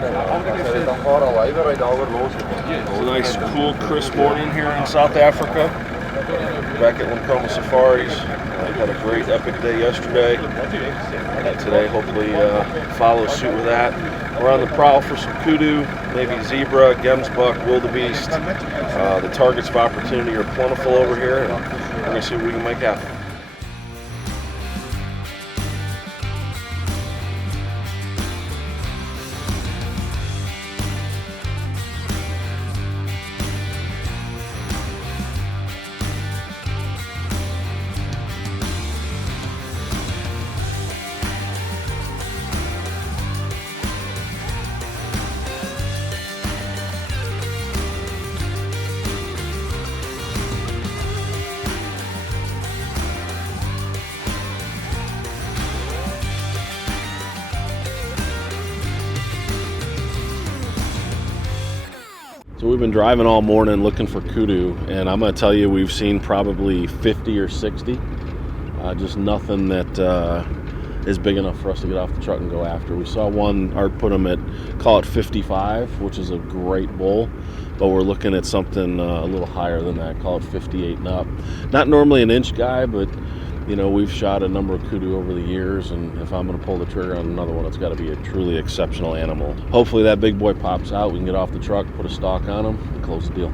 It's a nice, cool, crisp morning here in South Africa. Back at Lancoma Safaris. Had a great epic day yesterday. Today hopefully follows suit with that. We're on the prowl for some kudu, maybe zebra, gemsbuck, wildebeest. The targets of opportunity are plentiful over here, and we're going to see what we can make happen. So we've been driving all morning looking for kudu, and I'm going to tell you we've seen probably 50 or 60. Just nothing that is big enough for us to get off the truck and go after. We saw one, Art put them at, call it 55, which is a great bull, but we're looking at something a little higher than that, call it 58 and up. Not normally an inch guy, but you know, we've shot a number of kudu over the years, and if I'm going to pull the trigger on another one, it's got to be a truly exceptional animal. Hopefully that big boy pops out, we can get off the truck, put a stalk on him, and close the deal.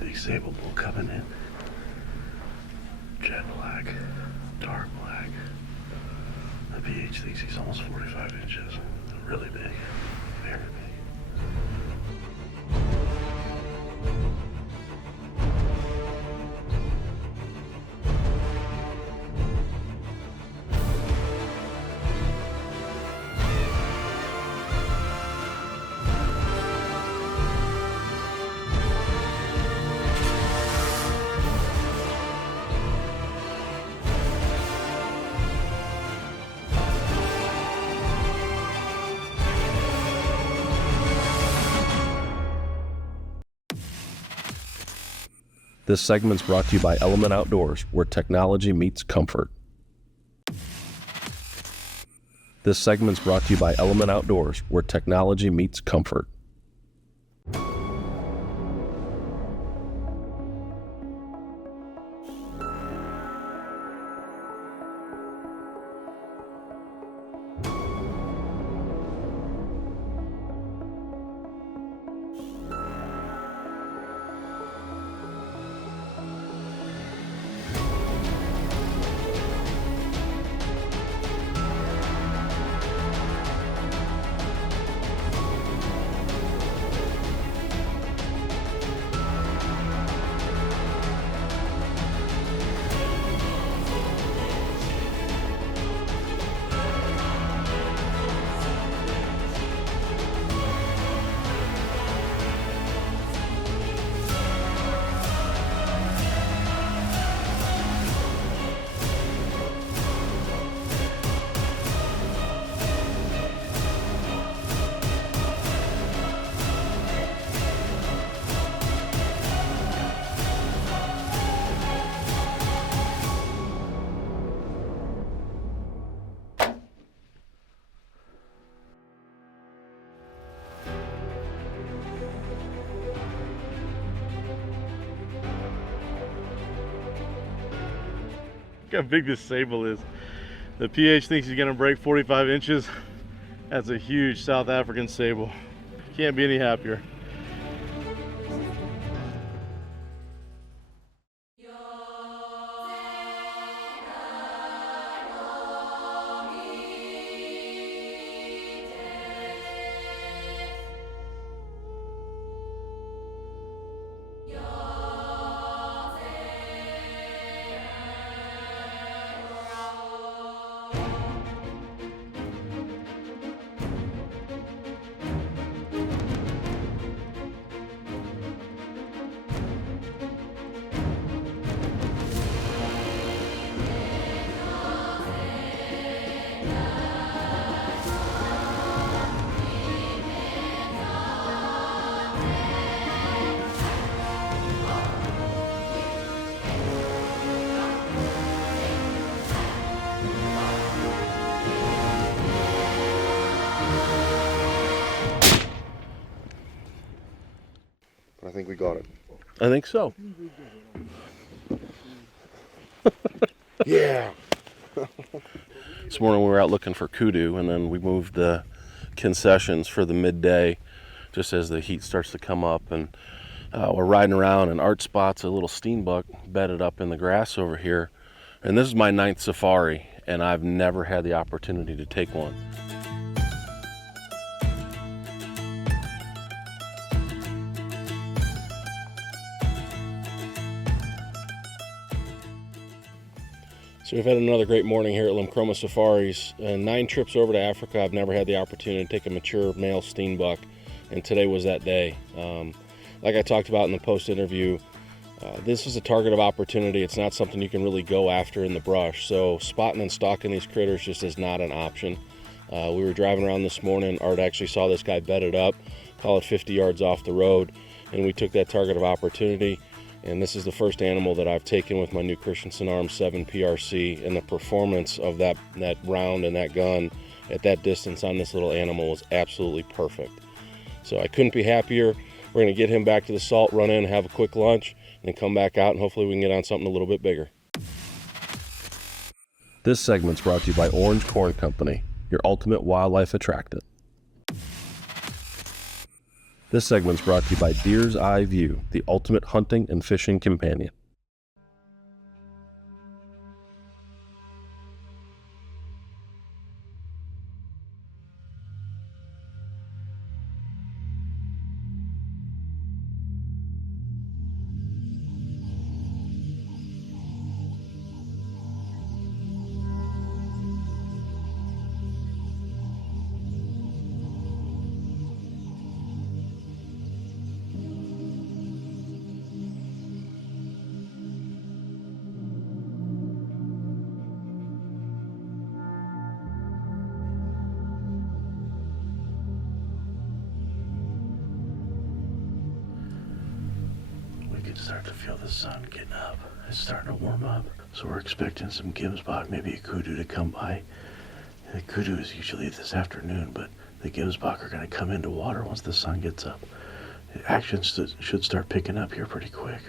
Big Sable bull coming in. Jet black, dark black. The PH thinks he's almost 45 inches. Really big, very big. This segment's brought to you by Element Outdoors, where technology meets comfort. This segment's brought to you by Element Outdoors, where technology meets comfort. Look how big this Sable is. The PH thinks he's gonna break 45 inches. That's a huge South African Sable. Can't be any happier. I think we got it. I think so. Yeah. This morning we were out looking for kudu, and then we moved the concessions for the midday just as the heat starts to come up, and we're riding around, and Art spots a little steenbuck bedded up in the grass over here. And this is my 9th safari, and I've never had the opportunity to take one. So we've had another great morning here at Limcroma Safaris. 9 trips over to Africa. I've never had the opportunity to take a mature male steenbuck, and today was that day. Like I talked about in the post interview, this is a target of opportunity. It's not something you can really go after in the brush. So spotting and stalking these critters just is not an option. We were driving around this morning. Art actually saw this guy bedded up, call it 50 yards off the road, and we took that target of opportunity. And this is the first animal that I've taken with my new Christensen Arms 7 PRC, and the performance of that round and that gun at that distance on this little animal was absolutely perfect. So I couldn't be happier. We're going to get him back to the salt, run in, have a quick lunch, and then come back out, and hopefully we can get on something a little bit bigger. This segment's brought to you by Orange Corn Company, your ultimate wildlife attractant. This segment's brought to you by Deer's Eye View, the ultimate hunting and fishing companion. Start to feel the sun getting up. It's starting to warm up. So we're expecting some Gibbsbok, maybe a kudu to come by. The kudu is usually this afternoon, but the Gibbsbok are going to come into water once the sun gets up. The action should start picking up here pretty quick.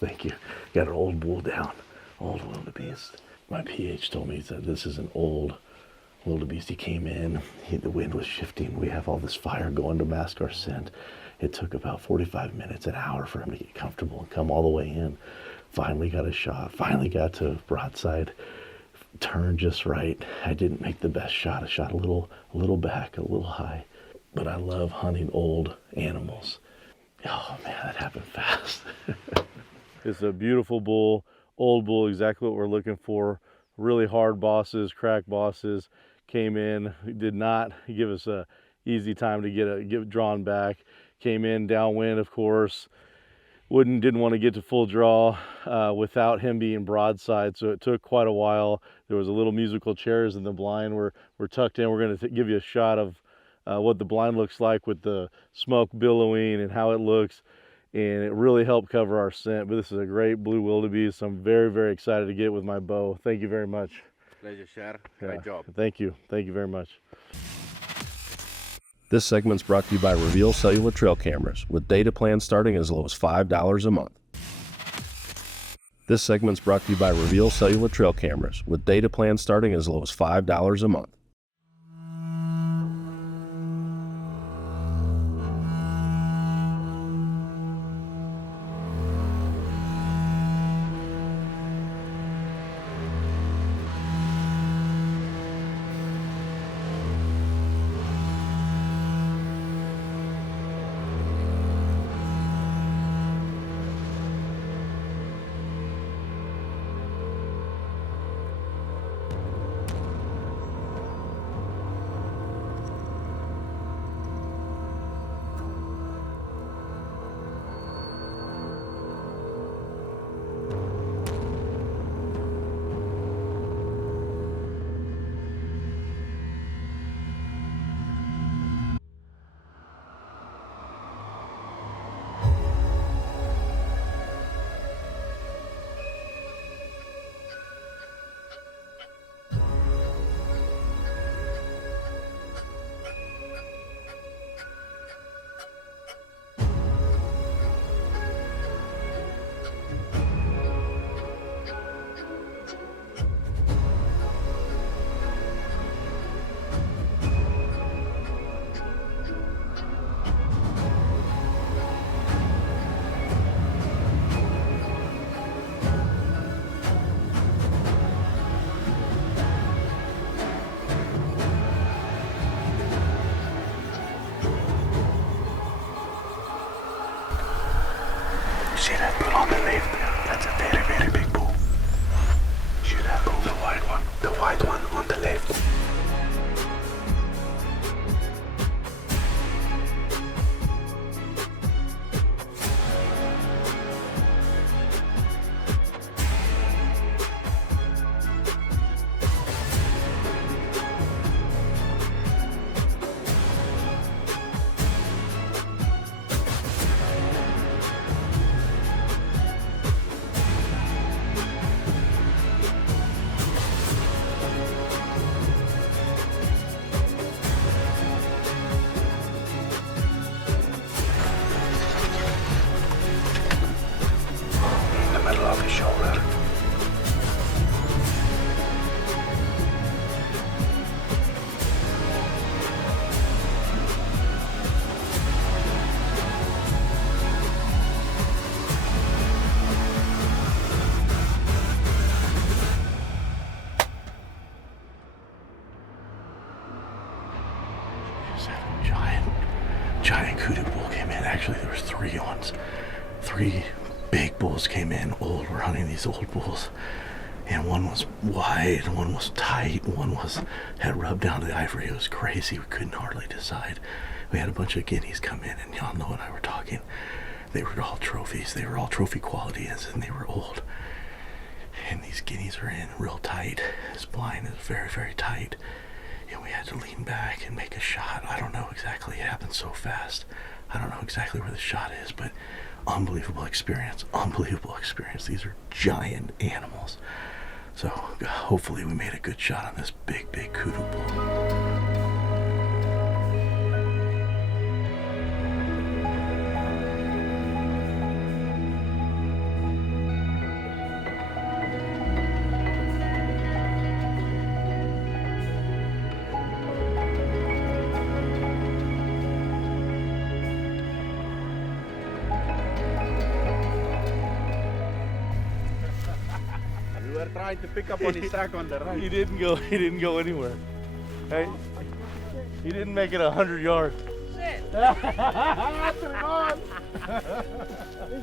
Thank you. Got an old bull down, old wildebeest. My PH told me that this is an old wildebeest. He came in, the wind was shifting. We have all this fire going to mask our scent. It took about 45 minutes, an hour for him to get comfortable and come all the way in. Finally got a shot, finally got to broadside, turned just right. I didn't make the best shot. I shot a little back, a little high. But I love hunting old animals. Oh man, that happened fast. It's a beautiful bull, old bull, exactly what we're looking for. Really hard bosses, crack bosses. Came in, did not give us a easy time to get drawn back. Came in downwind, of course. Didn't want to get to full draw without him being broadside, so it took quite a while. There was a little musical chairs in the blind. We're tucked in. We're going to give you a shot of what the blind looks like with the smoke billowing and how it looks, and it really helped cover our scent. But this is a great blue wildebeest, so I'm very, very excited to get it with my bow. Thank you very much. Pleasure, Shar. Great job. Thank you very much. This segment's brought to you by Reveal Cellular Trail Cameras, with data plans starting as low as $5 a month. This segment's brought to you by Reveal Cellular Trail Cameras, with data plans starting as low as $5 a month. See that bull on the left? That's a very, very big bull. See that bull? The white one. The white one on the left. Off his shoulder. Giant kudu bull came in. Actually, there was three big bulls came in. We're hunting these old bulls, and one was wide, one was tight, one had rubbed down to the ivory. It was crazy. We couldn't hardly decide. We had a bunch of guineas come in, and y'all know and I were talking. They were all trophies. They were all trophy quality, and they were old. And these guineas are in real tight. This blind is very, very tight, and we had to lean back and make a shot. I don't know exactly. It happened so fast. I don't know exactly where the shot is, but unbelievable experience. These are giant animals. So hopefully we made a good shot on this big kudu bull. trying to pick up on his sack on the right. He didn't go anywhere. Hey, he didn't make it 100 yards. Shit! It's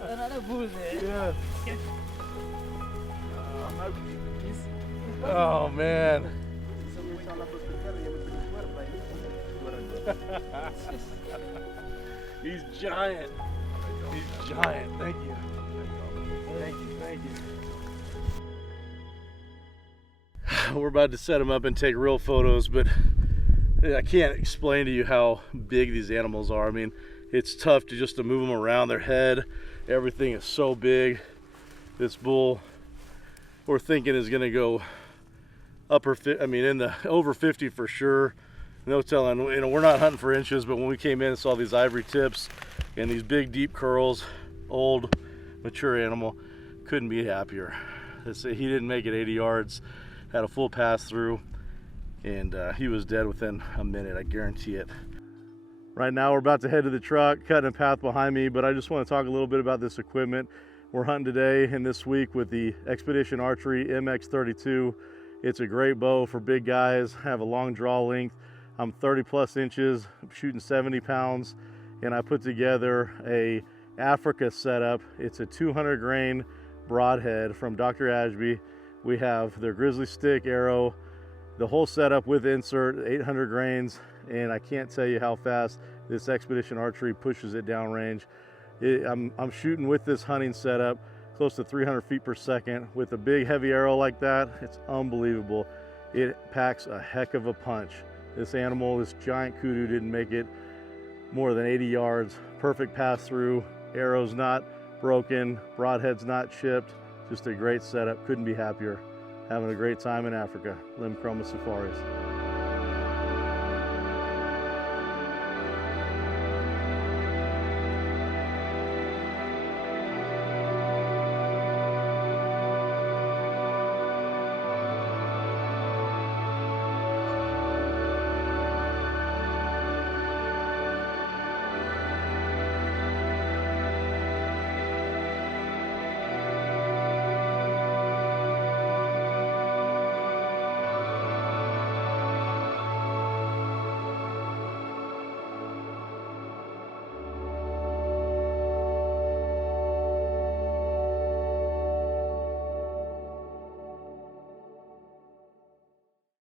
another bull there. Yeah. Oh man. He's giant. He's giant. Thank you. Thank you. Thank you. We're about to set him up and take real photos, but I can't explain to you how big these animals are. I mean, it's tough to move them around. Their head, everything is so big. This bull, we're thinking is going to go in the over 50 for sure. No telling. You know, we're not hunting for inches, but when we came in and saw these ivory tips and these big deep curls, old mature animal, couldn't be happier. He didn't make it 80 yards, had a full pass through, and he was dead within a minute, I guarantee it. Right now we're about to head to the truck, cutting a path behind me, but I just want to talk a little bit about this equipment. We're hunting today and this week with the Expedition Archery MX32. It's a great bow for big guys, have a long draw length. I'm 30 plus inches, I'm shooting 70 pounds, and I put together a Africa setup. It's a 200 grain broadhead from Dr. Ashby. We have their grizzly stick arrow, the whole setup with insert, 800 grains, and I can't tell you how fast this Expedition Archery pushes it downrange. I'm shooting with this hunting setup close to 300 feet per second. With a big heavy arrow like that, it's unbelievable. It packs a heck of a punch. This animal, this giant kudu, didn't make it more than 80 yards. Perfect pass through, arrow's not broken, broadhead's not chipped. Just a great setup, couldn't be happier. Having a great time in Africa. Limb Chroma Safaris.